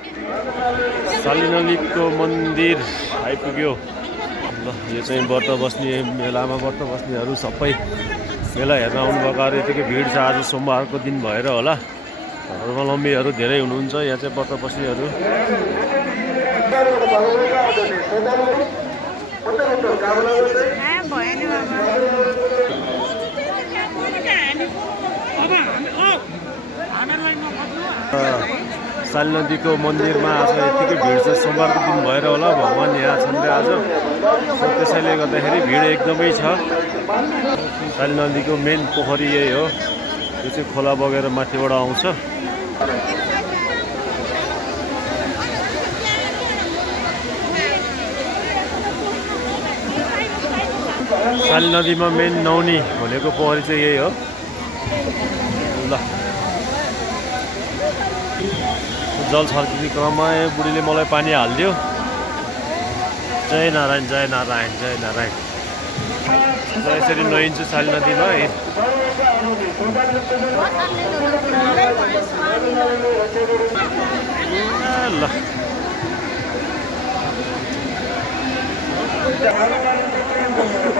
साली नदीको मन्दिर आइपुग्यो। ल यो चाहिँ व्रत बस्ने मेलामा व्रत बस्नेहरू सबै मेला हेर्न आउनुभएको। यतिकै भिड छ। आज सोमबारको दिन भएर होला। धर्मावलम्बीहरू धेरै हुनुहुन्छ यहाँ चाहिँ व्रत बस्नेहरू। साली नदीको मन्दिरमा आज यतिकै भिड छ। सोमबारको दिन भएर होला भगवान् यहाँ छन् र आज, त्यसैले गर्दाखेरि भिड एकदमै छ। साली नदीको मेन पोखरी यही हो। यो चाहिँ खोला बगेर माथिबाट आउँछ। साली नदीमा मेन नौनी भनेको पोखरी चाहिँ यही हो। ल जल छर्किने क्रममा बुढीले मलाई पानी हालिदियो। जय नारायण जय नारायण जय नारायण। यसरी नुहाइन्छु साली नदीमा है। ल